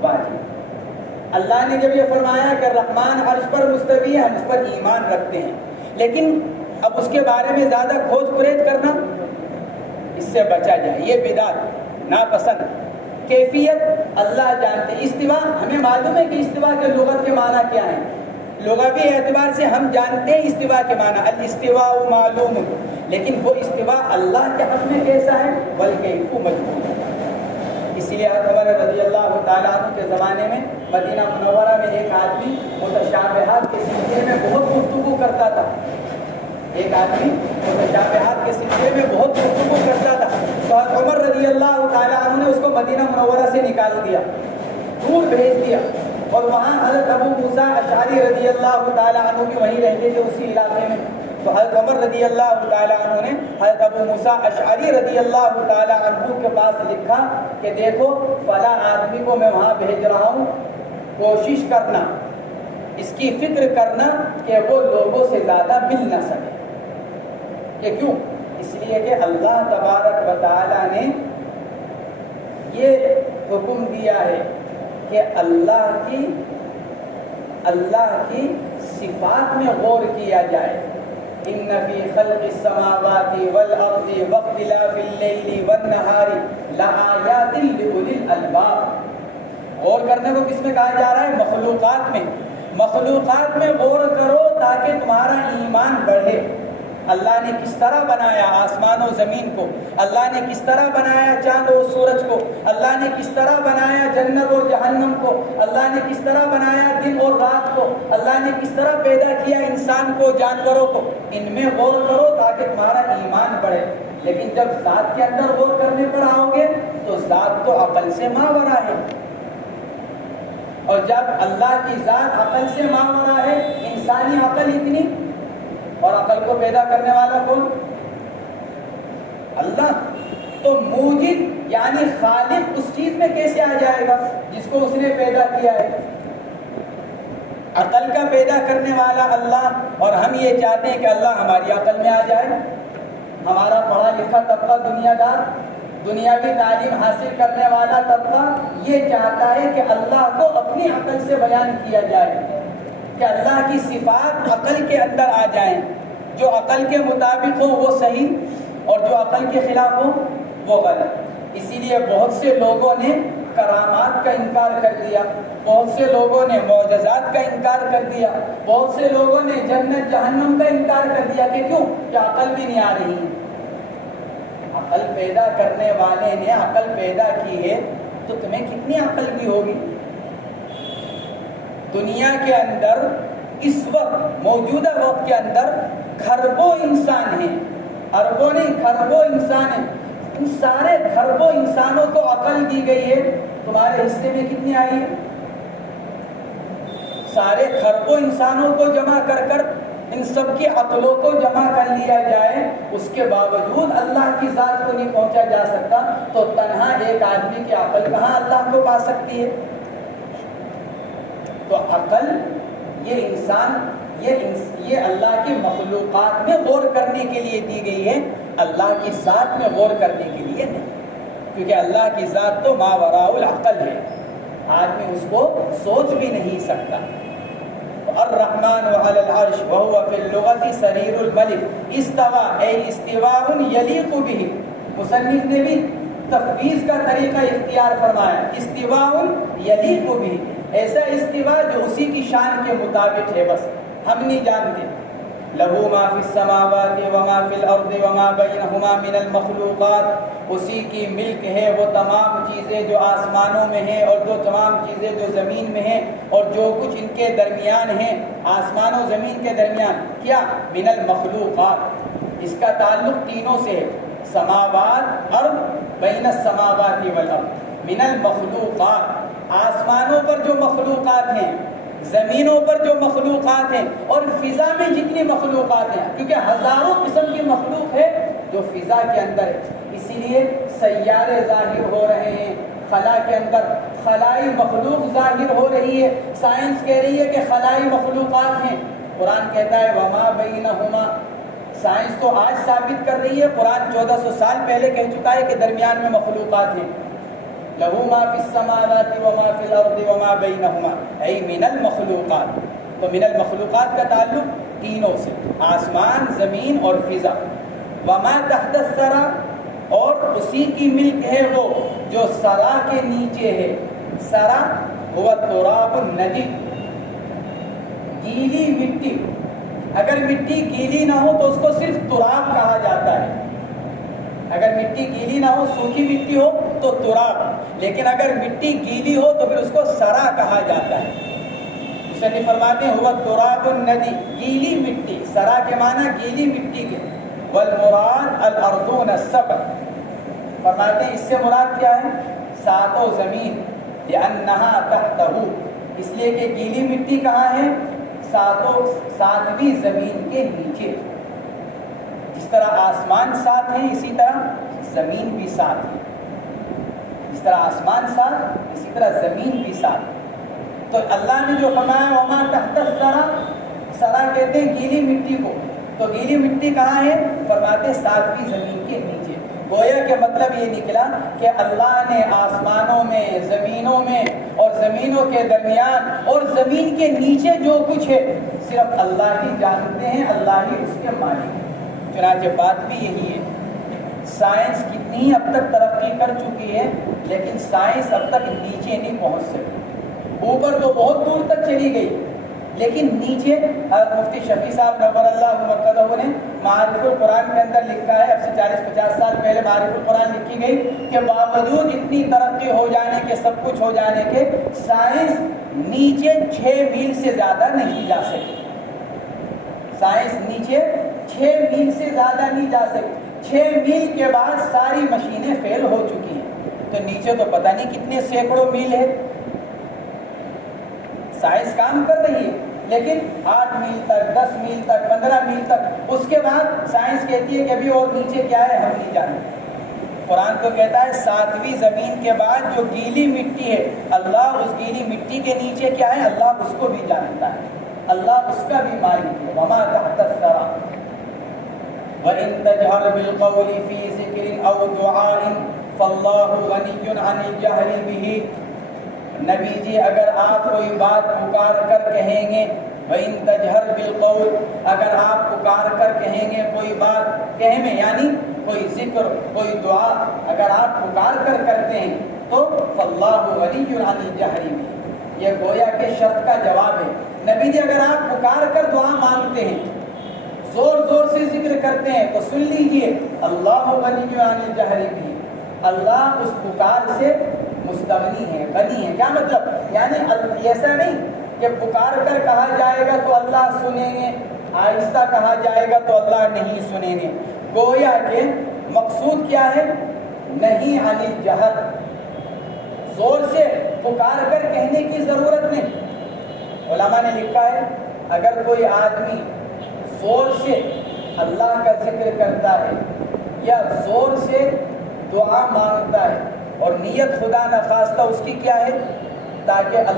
واجب۔ اللہ نے جب یہ فرمایا کہ رحمان عرش پر مستوی ہے، ہم اس پر ایمان رکھتے ہیں، لیکن اب اس کے بارے میں زیادہ کھوج پریز کرنا اس سے بچا جائے، یہ بدعت ناپسند۔ کیفیت اللہ جانتے ہیں، استوا ہمیں معلوم ہے کہ استوا کے لغت کے معنی کیا ہیں، لغوی اعتبار سے ہم جانتے ہیں استوا کے معنی، الاستواء معلوم، لیکن وہ استوا اللہ کے حق میں کیسا ہے؟ والکیف مجہول۔ اسی لیے عمر رضی اللہ تعالیٰ عنہ کے زمانے میں مدینہ منورہ میں ایک آدمی متشابہات کے سلسلے میں بہت گفتگو کرتا تھا، ایک آدمی متشابہات کے سلسلے میں بہت گفتگو کرتا تھا، تو عمر رضی اللہ تعالیٰ عنہ نے اس کو مدینہ منورہ سے نکال دیا، دور بھیج دیا، اور وہاں حضرت ابو موسیٰ اشعری رضی اللہ تعالیٰ عنہ بھی وہیں رہتے تھے اسی علاقے میں۔ تو حضرت عمر رضی اللہ تعالیٰ عنہ نے حضرت ابو موسیٰ اشعری رضی اللہ تعالیٰ عنہ کے پاس لکھا کہ دیکھو فلاں آدمی کو میں وہاں بھیج رہا ہوں، کوشش کرنا، اس کی فکر کرنا کہ وہ لوگوں سے زیادہ مل نہ سکے۔ یہ کیوں؟ اس لیے کہ اللہ تبارک و تعالیٰ نے یہ حکم دیا ہے کہ اللہ کی صفات میں غور کیا جائے، ان فی خلق السماوات والارض واختلاف اللیل والنہار لآیات لأولی الالباب. غور کرنے کو کس میں کہا جا رہا ہے؟ مخلوقات میں. مخلوقات میں غور کرو تاکہ تمہارا ایمان بڑھے. اللہ نے کس طرح بنایا آسمان و زمین کو، اللہ نے کس طرح بنایا چاند اور سورج کو، اللہ نے کس طرح بنایا جنت اور جہنم کو، اللہ نے کس طرح بنایا دن اور رات کو، اللہ نے کس طرح پیدا کیا انسان کو، جانوروں کو. ان میں غور کرو تاکہ تمہارا ایمان بڑھے. لیکن جب ذات کے اندر غور کرنے پر آؤ گے تو ذات تو عقل سے ماورا ہے، اور جب اللہ کی ذات عقل سے ماورا ہے، انسانی عقل اتنی، اور عقل کو پیدا کرنے والا کون؟ اللہ. تو موجد یعنی خالق اس چیز میں کیسے آ جائے گا جس کو اس نے پیدا کیا ہے؟ عقل کا پیدا کرنے والا اللہ، اور ہم یہ چاہتے ہیں کہ اللہ ہماری عقل میں آ جائے. ہمارا پڑھا لکھا طبقہ، دنیا دار، دنیاوی تعلیم حاصل کرنے والا طبقہ یہ چاہتا ہے کہ اللہ کو اپنی عقل سے بیان کیا جائے، کہ اللہ کی صفات عقل کے اندر آ جائیں. جو عقل کے مطابق ہو وہ صحیح، اور جو عقل کے خلاف ہو وہ غلط. اسی لیے بہت سے لوگوں نے کرامات کا انکار کر دیا، بہت سے لوگوں نے معجزات کا انکار کر دیا، بہت سے لوگوں نے جنت جہنم کا انکار کر دیا. کہ کیوں؟ کہ عقل بھی نہیں آ رہی ہے. عقل پیدا کرنے والے نے عقل پیدا کی ہے تو تمہیں کتنی عقل کی ہوگی؟ دنیا کے اندر اس وقت موجودہ وقت کے اندر کھربوں انسان ہیں، اربوں نہیں، کھربوں انسان ہیں. ان سارے کھربوں انسانوں کو عقل دی گئی ہے، تمہارے حصے میں کتنی آئی ہے؟ سارے کھربوں انسانوں کو جمع کر کر ان سب کی عقلوں کو جمع کر لیا جائے، اس کے باوجود اللہ کی ذات کو نہیں پہنچا جا سکتا. تو تنہا ایک آدمی کی عقل کہاں اللہ کو پا سکتی ہے؟ تو عقل یہ انسان یہ اللہ کی مخلوقات میں غور کرنے کے لیے دی گئی ہے، اللہ کی ذات میں غور کرنے کے لیے نہیں. کیونکہ اللہ کی ذات تو ماوراء العقل ہے، آدمی اس کو سوچ بھی نہیں سکتا. الرحمن علی العرش وهو فی اللغۃ سریر الملک استوى اے استواء یلیق به. مصنف نے بھی تفویض کا طریقہ اختیار فرمایا، استواء یلیق به، ایسا استواء جو اسی کی شان کے مطابق ہے، بس ہم نہیں جانتے. لہو ما فی السماوات وما فی الارض وما بینہما من المخلوقات، اسی کی ملک ہے وہ تمام چیزیں جو آسمانوں میں ہیں اور جو تمام چیزیں جو زمین میں ہیں، اور جو کچھ ان کے درمیان ہیں، آسمان و زمین کے درمیان. کیا؟ من المخلوقات. اس کا تعلق تینوں سے ہے، سماوات، ارض، بین السماوات والارض. من المخلوقات، آسمانوں پر جو مخلوقات ہیں، زمینوں پر جو مخلوقات ہیں، اور فضا میں جتنی مخلوقات ہیں، کیونکہ ہزاروں قسم کی مخلوق ہے جو فضا کے اندر ہے. اسی لیے سیارے ظاہر ہو رہے ہیں، خلا کے اندر خلائی مخلوق ظاہر ہو رہی ہے. سائنس کہہ رہی ہے کہ خلائی مخلوقات ہیں، قرآن کہتا ہے وما بینہما. سائنس تو آج ثابت کر رہی ہے، قرآن 1400 سال پہلے کہہ چکا ہے کہ درمیان میں مخلوقات ہیں. لہو ما فی السماوات وما فی الارض وما بینہما ای من المخلوقات. تو من المخلوقات کا تعلق تینوں سے، آسمان، زمین اور فضا. وما تحت الثری، اور اسی کی ملک ہے وہ جو ثری کے نیچے ہے. ثری هو التراب الندی، گیلی مٹی. اگر مٹی گیلی نہ ہو تو اس کو صرف تراب کہا جاتا ہے. اگر مٹی گیلی نہ ہو، سوکھی مٹی ہو تو تراب، لیکن اگر مٹی گیلی ہو تو پھر اس کو ثری کہا جاتا ہے. مصنف فرماتے ہیں هو التراب الندی، گیلی مٹی. ثری کے معنی گیلی مٹی کے. والمراد الارضون السبع، فرماتے ہیں اس سے مراد کیا ہے؟ ساتوں زمین. لأنها تحته، اس لیے کہ گیلی مٹی کہاں ہے؟ ساتویں زمین کے نیچے. جس طرح آسمان ساتھ ہیں اسی طرح زمین بھی ساتھ ہے. جس طرح آسمان ساتھ اسی طرح زمین بھی ساتھ. تو اللہ نے جو فرمایا وما تحت الثری، ثری کہتے ہیں گیلی مٹی کو. تو گیلی مٹی کہاں ہے؟ فرماتے ساتویں زمین کے نیچے. گویا کہ مطلب یہ نکلا کہ اللہ نے آسمانوں میں، زمینوں میں اور زمینوں کے درمیان اور زمین کے نیچے جو کچھ ہے صرف اللہ ہی جانتے ہیں، اللہ ہی اس کے مالک ہیں۔ چنانچہ بات بھی یہی ہے، سائنس کتنی اب تک ترقی کر چکی ہے لیکن سائنس اب تک نیچے نہیں پہنچ سکی۔ اوپر تو بہت دور تک چلی گئی لیکن نیچے مفتی شفیع صاحب نور اللہ مرکزہ نے معارف القرآن کے اندر لکھا ہے، اب سے 40-50 سال پہلے معارف القرآن لکھی گئی کہ باوجود اتنی ترقی ہو جانے کے، سب کچھ ہو جانے کے، سائنس نیچے 6 میل سے زیادہ نہیں جا سکی۔ سائنس نیچے 6 میل سے زیادہ نہیں جا سکی۔ 6 میل کے بعد ساری مشینیں فیل ہو چکی ہیں، تو نیچے تو پتہ نہیں کتنے سینکڑوں میل ہے۔ سائنس کام کر رہی ہے لیکن 8 میل تک، 10 میل تک، 15 میل تک، اس کے بعد سائنس کہتی ہے کہ ابھی اور نیچے کیا ہے ہم نہیں جانتے۔ قرآن تو کہتا ہے 7ویں زمین کے بعد جو گیلی مٹی ہے، اللہ اس گیلی مٹی کے نیچے کیا ہے اللہ اس کو بھی جانتا ہے، اللہ اس کا بھی مالک ہے۔ وما تحت الثرى وَإِن تَجْهَرْ بِالْقَوْلِ فِي ذِكْرٍ أَوْ دُعَاءٍ فَاللَّهُ غَنِيٌّ عَنِ الْجَهْرِ بِهِ۔ نبی جی اگر آپ کوئی بات پکار کر کہیں گے، وَإِن تَجْهَرْ بِالْقَوْلِ، اگر آپ پکار کر کہیں گے کوئی بات، کہے میں یعنی کوئی ذکر، کوئی دعا اگر آپ پکار کر کرتے ہیں تو فَاللَّهُ غَنِيٌّ عَنِ الْجَهْرِ بِهِ، یہ گویا کے شرط کا جواب ہے۔ نبی جی اگر آپ پکار کر دعا مانگتے ہیں، زور زور سے ذکر کرتے ہیں تو سن لیجئے اللہ غنی عن الجہر بہ، اللہ اس پکار سے مستغنی ہے، غنی ہے۔ کیا مطلب؟ یعنی ایسا نہیں کہ پکار کر کہا جائے گا تو اللہ سنیں گے، آہستہ کہا جائے گا تو اللہ نہیں سنیں گے۔ گویا کہ مقصود کیا ہے؟ نہیں عن الجہر، زور سے پکار کر کہنے کی ضرورت نہیں۔ علماء نے لکھا ہے اگر کوئی آدمی زور سے اللہ کا ذکر کرتا ہے یا زور سے دعا مانگتا ہے اور نیت خدا نخواستہ اس کی کیا ہے تاکہ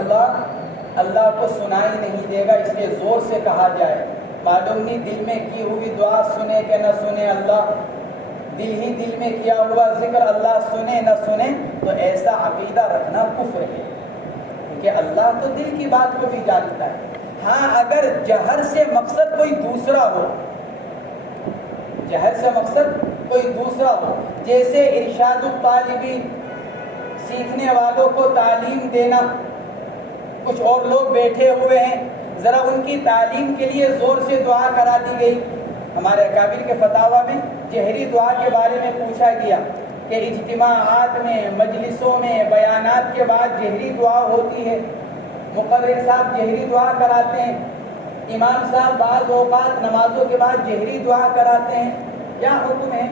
اللہ کو سنائی نہیں دے گا اس لیے زور سے کہا جائے، معلوم نہیں دل میں کی ہوئی دعا سنے کہ نہ سنے اللہ، دل ہی دل میں کیا ہوا ذکر اللہ سنے نہ سنے، تو ایسا عقیدہ رکھنا کفر ہے، کیونکہ اللہ تو دل کی بات کو بھی جانتا ہے۔ ہاں اگر جہر سے مقصد کوئی دوسرا ہو، جہر سے مقصد کوئی دوسرا ہو، جیسے ارشاد الطالبین، سیکھنے والوں کو تعلیم دینا، کچھ اور لوگ بیٹھے ہوئے ہیں، ذرا ان کی تعلیم کے لیے زور سے دعا کرا دی گئی۔ ہمارے اکابر کے فتاویٰ میں جہری دعا کے بارے میں پوچھا گیا کہ اجتماعات میں، مجلسوں میں، بیانات کے بعد جہری دعا ہوتی ہے، مقرر صاحب جہری دعا کراتے ہیں، امام صاحب بعض اوقات نمازوں کے بعد جہری دعا کراتے ہیں، کیا حکم ہے؟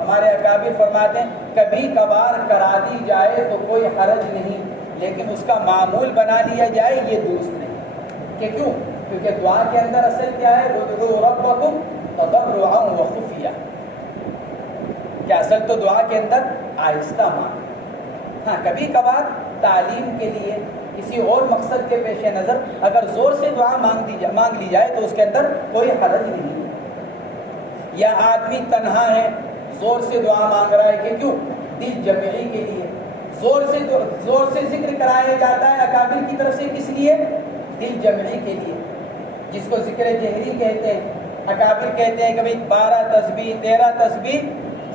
ہمارے اکابر فرماتے ہیں کبھی کبھار کرا دی جائے تو کوئی حرج نہیں، لیکن اس کا معمول بنا لیا جائے یہ درست نہیں۔ کہ کیوں؟ کیونکہ دعا کے اندر اصل کیا ہے؟ ادعوا ربکم تضرعا وخفیا، کہ اصل تو دعا کے اندر آہستہ مانگ۔ ہاں کبھی کبھار تعلیم کے لیے، کسی اور مقصد کے پیش نظر اگر زور سے دعا مانگ لی جائے تو اس کے اندر کوئی حرج نہیں۔ یا آدمی تنہا ہے، زور سے دعا مانگ رہا ہے، کہ کیوں؟ دل جمعی کے لیے، زور سے ذکر کرایا جاتا ہے اکابر کی طرف سے، کس لیے؟ دل جمعی کے لیے، جس کو ذکر جہری کہتے ہیں۔ اکابر کہتے ہیں کہ بھئی 12 تسبیح 13 تسبیح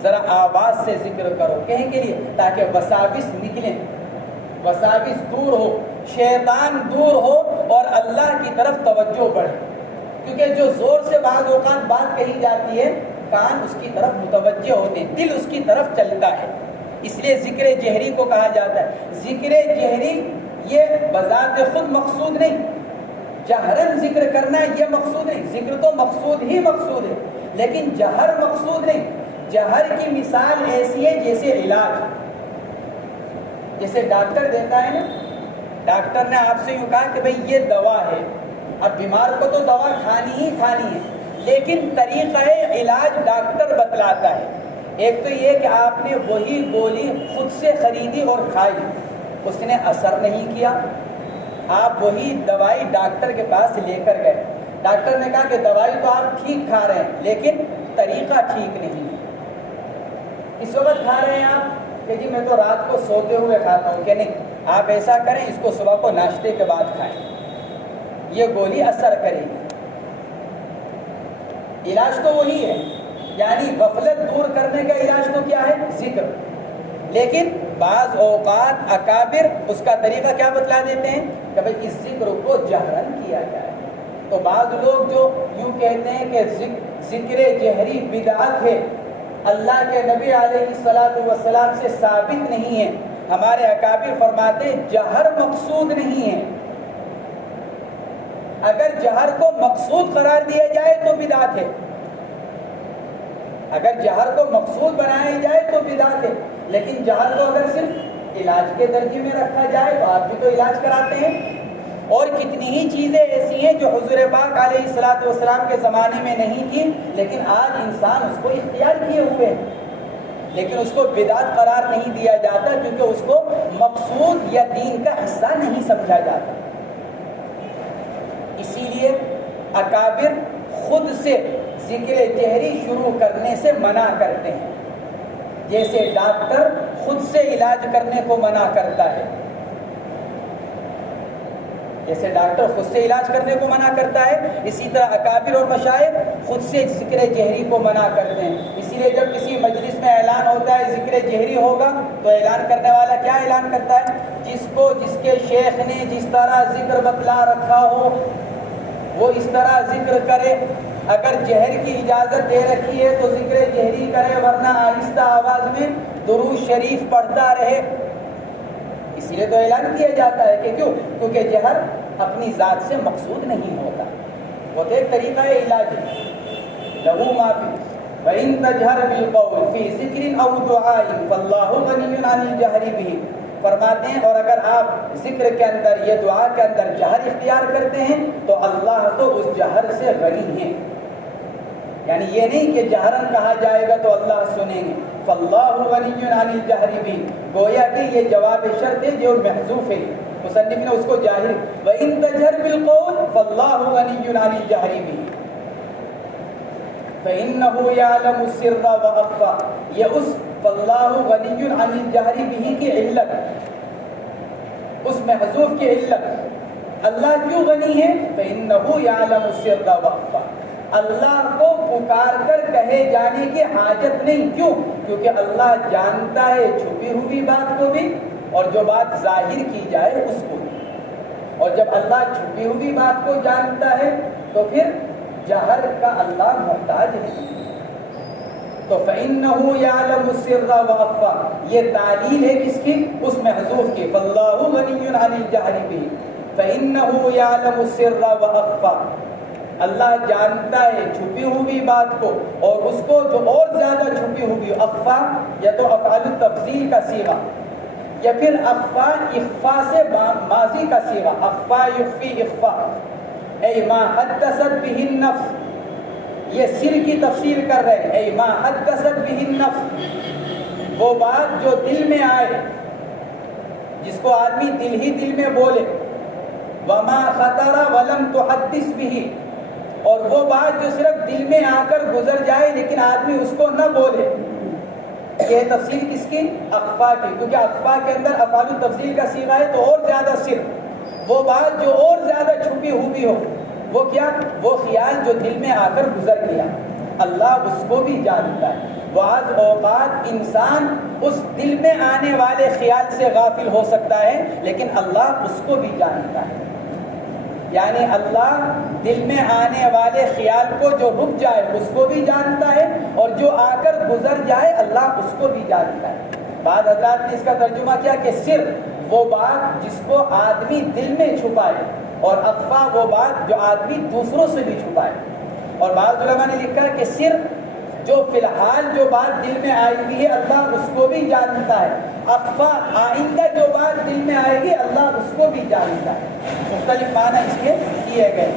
ذرا آواز سے ذکر کرو، کہیں کے لیے تاکہ وساوس نکلیں، وساوس دور ہو، شیطان دور ہو اور اللہ کی طرف توجہ بڑھے، کیونکہ جو زور سے بعض اوقات بات کہی جاتی ہے کان اس کی طرف متوجہ ہوتے ہیں، دل اس کی طرف چلتا ہے، اس لیے ذکر جہری کو کہا جاتا ہے۔ ذکر جہری یہ بذات خود مقصود نہیں، جہرن ذکر کرنا یہ مقصود نہیں، ذکر تو مقصود ہی مقصود ہے لیکن جہر مقصود نہیں۔ جہر کی مثال ایسی ہے جیسے علاج، جیسے ڈاکٹر دیتا ہے نا، ڈاکٹر نے آپ سے یوں کہا کہ بھئی یہ دوا ہے، اب بیمار کو تو دوا کھانی ہی کھانی ہے، لیکن طریقہ علاج ڈاکٹر بتلاتا ہے۔ ایک تو یہ کہ آپ نے وہی گولی خود سے خریدی اور کھائی، اس نے اثر نہیں کیا، آپ وہی دوائی ڈاکٹر کے پاس لے کر گئے، ڈاکٹر نے کہا کہ دوائی تو آپ ٹھیک کھا رہے ہیں لیکن طریقہ ٹھیک نہیں ہے۔ اس وقت کھا رہے ہیں آپ کہ جی میں تو رات کو سوتے ہوئے کھاتا ہوں، کہ نہیں، آپ ایسا کریں اس کو صبح کو ناشتے کے بعد کھائیں، یہ گولی اثر کرے گی۔ علاج تو وہی ہے، یعنی غفلت دور کرنے کا علاج تو کیا ہے؟ ذکر۔ لیکن بعض اوقات اکابر اس کا طریقہ کیا بتلا دیتے ہیں کہ بھائی اس ذکر کو جہرن کیا جائے۔ تو بعض لوگ جو یوں کہتے ہیں کہ ذکر جہری بدعت ہے، اللہ کے نبی علیہ الصلوۃ والسلام سے ثابت نہیں ہے۔ ہمارے اکابر فرماتے ہیں جہر مقصود نہیں ہے، اگر جہر کو مقصود قرار دیا جائے تو بدعت ہے، اگر جہر کو مقصود بنایا جائے تو بدعت ہے، لیکن جہر کو اگر صرف علاج کے درجے میں رکھا جائے تو آپ بھی تو علاج کراتے ہیں۔ اور کتنی ہی چیزیں ایسی ہیں جو حضور پاک علیہ الصلوۃ والسلام کے زمانے میں نہیں تھی، لیکن آج انسان اس کو اختیار کیے ہوئے ہیں، لیکن اس کو بدعت قرار نہیں دیا جاتا کیونکہ اس کو مقصود یا دین کا حصہ نہیں سمجھا جاتا۔ اسی لیے اکابر خود سے ذکر جہری شروع کرنے سے منع کرتے ہیں، جیسے ڈاکٹر خود سے علاج کرنے کو منع کرتا ہے، جیسے ڈاکٹر خود سے علاج کرنے کو منع کرتا ہے، اسی طرح اکابر اور مشائخ خود سے ذکر جہری کو منع کرتے ہیں۔ اسی لیے جب کسی مجلس میں اعلان ہوتا ہے ذکر جہری ہوگا تو اعلان کرنے والا کیا اعلان کرتا ہے؟ جس کے شیخ نے جس طرح ذکر بتلا رکھا ہو وہ اس طرح ذکر کرے، اگر جہر کی اجازت دے رکھی ہے تو ذکر جہری کرے، ورنہ آہستہ آواز میں درود شریف پڑھتا رہے۔ اسی لیے تو اعلان کیا جاتا ہے کہ کیونکہ جہر اپنی ذات سے مقصود نہیں ہوتا، وہ تو ایک طریقہ ہے علاج۔ لہو معافی وَإِن تَجْهَرْ بِالْقَوْلِ فِي ذِكْرٍ أَوْ دُعَاءٍ فَاللَّهُ غَنِيٌّ عَنِ الْجَهْرِ بِهِ۔ فرماتے ہیں اور اگر آپ ذکر کے اندر یا دعا کے اندر جہر اختیار کرتے ہیں تو اللہ تو اس جہر سے غنی ہے، یعنی یہ نہیں کہ جہرن کہا جائے گا تو اللہ سنیں گے۔ فَاللَّهُ غَنِيٌّ عَنِ الْجَهْرِ بِهِ، گویا کہ یہ جواب شرط ہے جو محذوف ہے، مصنف نے اس کو ظاہر وَإِن تَجْهَرْ بِالْقَوْلِ فَاللَّهُ غَنِيٌّ عَنِ الْجَهْرِ بِهِ فَإِنَّهُ يَعْلَمُ السِّرَّ وَأَخْفَى، یہ اس فَاللَّهُ غَنِيٌّ عَنِ الْجَهْرِ بِهِ کی علت، اس محذوف کی علت، اللہ کیوں غنی ہے؟ فَإِنَّهُ يَعْلَمُ السِّرَّ وَأَخْفَى، اللہ کو پکار کر کہے جانے کی حاجت نہیں، کیوں؟ کیونکہ اللہ جانتا ہے چھپی ہوئی بات کو بھی اور جو بات ظاہر کی جائے اس کو بھی، اور جب اللہ چھپی ہوئی بات کو جانتا ہے تو پھر جہر کا اللہ محتاج نہیں۔ تو فَإِنَّهُ يَعْلَمُ السِّرَّ وَأَخْفَى، یہ تعلیل ہے کس کی؟ اس محذوف کی، فَاللَّهُ غَنِيٌّ عَنِ الْجَهْرِ بِهِ فَإِنَّهُ يَعْلَمُ السِّرَّ وَأَخْفَى، اللہ جانتا ہے چھپی ہوئی بات کو اور اس کو جو اور زیادہ چھپی ہوئی، اخفا یا تو افعال التفضیل کا صیغہ یا پھر اخفا اخفا سے ماضی کا صیغہ، اخفا یخفی اخفا، اے ما حدثت به النفس، یہ سر کی تفسیر کر رہے ہیں، اے ما حدثت به النفس، وہ بات جو دل میں آئے، جس کو آدمی دل ہی دل میں بولے، وما خطر ولم تحدث به، اور وہ بات جو صرف دل میں آ کر گزر جائے لیکن آدمی اس کو نہ بولے، یہ تفسیر کس کی؟ اخفا کی، کیونکہ اخفا کے اندر افعال التفضیل کا صیغہ ہے تو اور زیادہ صرف وہ بات جو اور زیادہ چھپی ہوئی ہو، وہ کیا؟ وہ خیال جو دل میں آ کر گزر گیا، اللہ اس کو بھی جانتا ہے۔ بعض اوقات انسان اس دل میں آنے والے خیال سے غافل ہو سکتا ہے لیکن اللہ اس کو بھی جانتا ہے، یعنی اللہ دل میں آنے والے خیال کو جو رک جائے اس کو بھی جانتا ہے اور جو آ کر گزر جائے اللہ اس کو بھی جانتا ہے۔ بعض حضرات نے اس کا ترجمہ کیا کہ سر وہ بات جس کو آدمی دل میں چھپائے اور اخفا وہ بات جو آدمی دوسروں سے بھی چھپائے، اور بعض علماء نے لکھا کہ سر جو فی الحال جو بات دل میں آئی ہوئی ہے اللہ اس کو بھی جانتا ہے، اخفا آئندہ جو بات دل میں آئے گی اللہ اس کو بھی جانتا ہے۔ مختلف معنی اس کے کیے گئے۔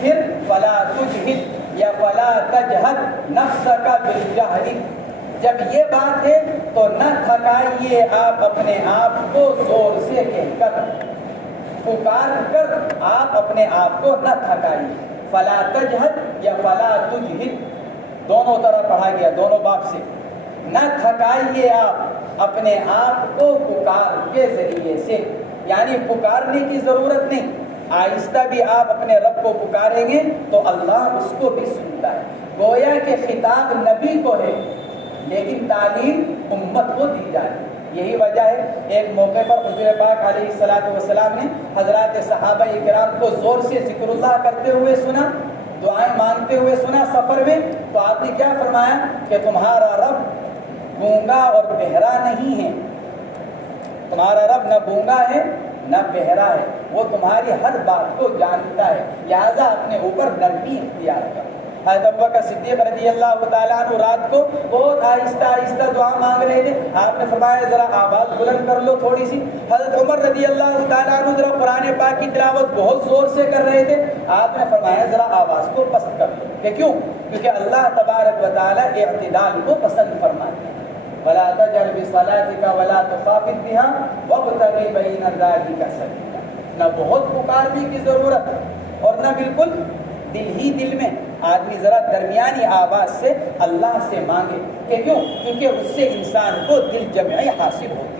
پھر فلا تجہد یا فلا تجہد نفسک بالجہر، جب یہ بات ہے تو نہ تھکائیے آپ اپنے آپ کو زور سے کہہ کر، پکار کر آپ اپنے آپ کو نہ تھکائیے۔ فلا تجہد یا فلا تجہد دونوں طرح پڑھا گیا، دونوں باب سے، نہ تھکائیے آپ اپنے آپ کو پکار کے ذریعے سے، یعنی پکارنے کی ضرورت نہیں، آہستہ بھی آپ اپنے رب کو پکاریں گے تو اللہ اس کو بھی سنتا ہے۔ گویا کہ خطاب نبی کو ہے لیکن تعلیم امت کو دی جائے۔ یہی وجہ ہے ایک موقع پر حضور پاک علیہ الصلوۃ والسلام نے حضرات صحابہ کرام کو زور سے ذکر اللہ کرتے ہوئے سنا، دعائیں مانگتے ہوئے سنا سفر میں، تو آپ نے کیا فرمایا کہ تمہارا رب گونگا اور بہرا نہیں ہے، تمہارا رب نہ گونگا ہے نہ بہرا ہے، وہ تمہاری ہر بات کو جانتا ہے، لہذا اپنے اوپر نرمی اختیار کر۔ حضرت ابوبکر صدیق رضی اللہ تعالیٰ عنہ رات کو بہت آہستہ آہستہ دعا مانگ رہے تھے، آپ نے فرمایا ذرا آواز بلند کر لو تھوڑی سی۔ حضرت عمر رضی اللہ تعالیٰ عنہ ذرا قرآن پاک کی تلاوت بہت زور سے کر رہے تھے، آپ نے فرمایا ذرا آواز کو پست کر لو، کہ کیوں؟ کیونکہ اللہ تبارک و تعالیٰ اعتدال کو پسند فرماتے ہیں۔ وَلَا تَجْهَرْ بِصَلَاتِكَ وَلَا تُخَافِتْ بِهَا وَابْتَغِ بَيْنَ ذَلِكَ سَبِيلًا۔ نہ بہت پکارنے کی ضرورت اور نہ بالکل دل ہی دل میں، آدمی ذرا درمیانی آواز سے اللہ سے مانگے، کہ کیوں؟ کیونکہ اس سے انسان کو دل جمعی حاصل ہوتی ہے۔